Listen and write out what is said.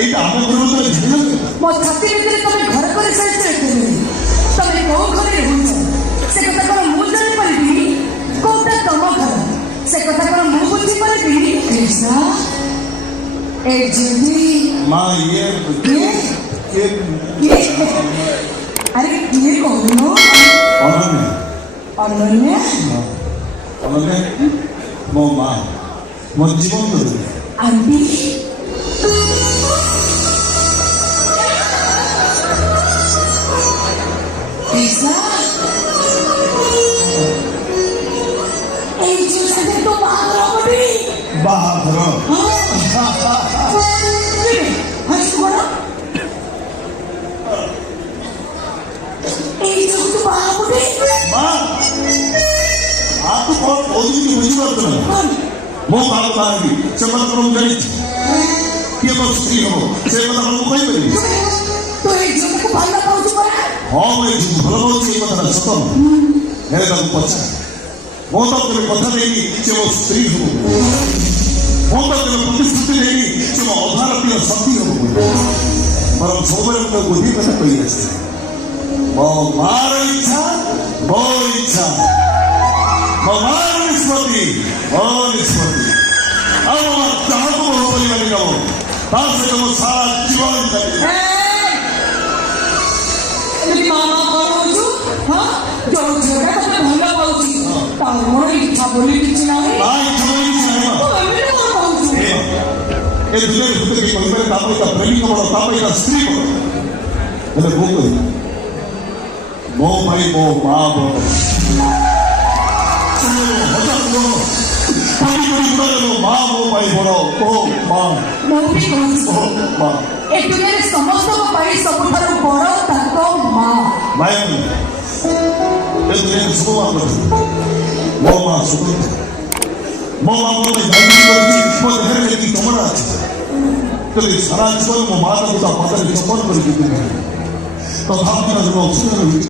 এইটা আমি বলবো ମୋ ଛାତି ଭିତରେ ତମେ ଘର କରି ସାରିଛ ଏତେବେଳେ ତମେ କୋଉ ଘରେ ରହୁଛ ସେ କଥା କଣ ମୁଁ ଜାଣିପାରିବିନି କୋଉଟା ତମ ଘର ସେ କଥା କଣ ମୁଁ ବୁଝିପାରିବିନି କୃଷ୍ଣ ଏ ଯଦି ମା ଇଏ ଆରେ କିଏ କହୁନ ଅନନ୍ୟା ଅନନ୍ୟା ଅନନ୍ୟା ମୋ ମା ମୋ ଜୀବନ ଆଣ୍ଟି Lisa, এই যে সাথে তো বাহার হবে বাহাদুর হাসি বড় এই যে তো বাহার হবে মা আপু কোন ওদিকে বুঝিপারছ না ମୋ ବାଳ ବାହାରି ସେମାନଙ୍କର ମୁଁ ଜାଣିଛି କିଏ ମୋ ସ୍ତ୍ରୀ ହବ ସେ କଥା ମୁଁ କହିପାରିବି তো এই ଝିଅକୁ ଭଲ ପାଉଛୁ ପରା ହଁ ମୁଁ ଏଇ ଭଲ ପାଉଛି ଏଇ କଥାଟା ସତ ହେଲେ ତାକୁ ପଚାର ମୁଁ ତ କେବେ କଥା ଦେଇନି ସେ ମୋ ସ୍ତ୍ରୀ ହବ ମୁଁ ତ କେବେ ପ୍ରତିଶ୍ରୁତି ଦେଇନି ସେ ମୋ ଅଧାରତୀୟ ଶକ୍ତି ହବ ବରଂ ସବୁବେଳେ ମୁଁ ତାକୁ ଗୋଟିଏ କଥା କହି ଆସିଛି ମୋ ମାର ଇଚ୍ଛା ମୋ ଇଚ୍ଛା ମୋ ମାର ନିଷ୍ପତ୍ତି ମୋ ନିଷ୍ପତ୍ତି ଆଉ ଯାହାକୁ ମୋ ପରିବାର ନବ ତା ସହିତ ମୋ ସାରା ଜୀବନ ଏମିତି ମାମା କରୁଛୁ ହଁ ଯୋଉ ଝିଅଟା ତତେ ଭଲ ପାଉଛି ତାର ମୋର ଇଚ୍ଛା ବୋଲି କିଛି ନାହିଁ ତା ଇଚ୍ଛା ବୋଲି କିଛି ନାହିଁ ତୁ ଏମିତି କଣ କହୁଛୁ ଏ ଦୁନିଆରେ ଭିତରେ କି କହିପାରେ ତା ପାଇଁ ତା ପ୍ରେମିକ ବଡ଼ ତା ପାଇଁ ତା ସ୍ତ୍ରୀ ବଡ଼ ହେଲେ ମୁଁ କହିବି ମୋ ପାଇଁ ମୋ ମା ବଡ଼ ମା ମୋ ପାଇଁ ବଡ଼ ମୋ ମା ମୁଁ ବି କହୁଛି ମା ଏ ଦୁନିଆରେ ସମସ୍ତଙ୍କ ପାଇଁ ସବୁଠାରୁ ବଡ଼ ତାଙ୍କ ମା ଭାଇ ଏ ଦୁନିଆରେ ସବୁ ମା କରୁଛି ମୋ ମା ସ୍ୱତନ୍ତ୍ର ମୋ ମା ମୋ ପାଇଁ ଜାଣି କରିଛି ମୋ ଦେହରେ ଯେତିକି ଚମଡ଼ା ଅଛି ତେବେ ସାରା ଜୀବନ ମୋ ମା ତାକୁ ତା ପାଦରେ ଚପନ କରିକି ତଥାପି ମୋ ଅସୁବିଧା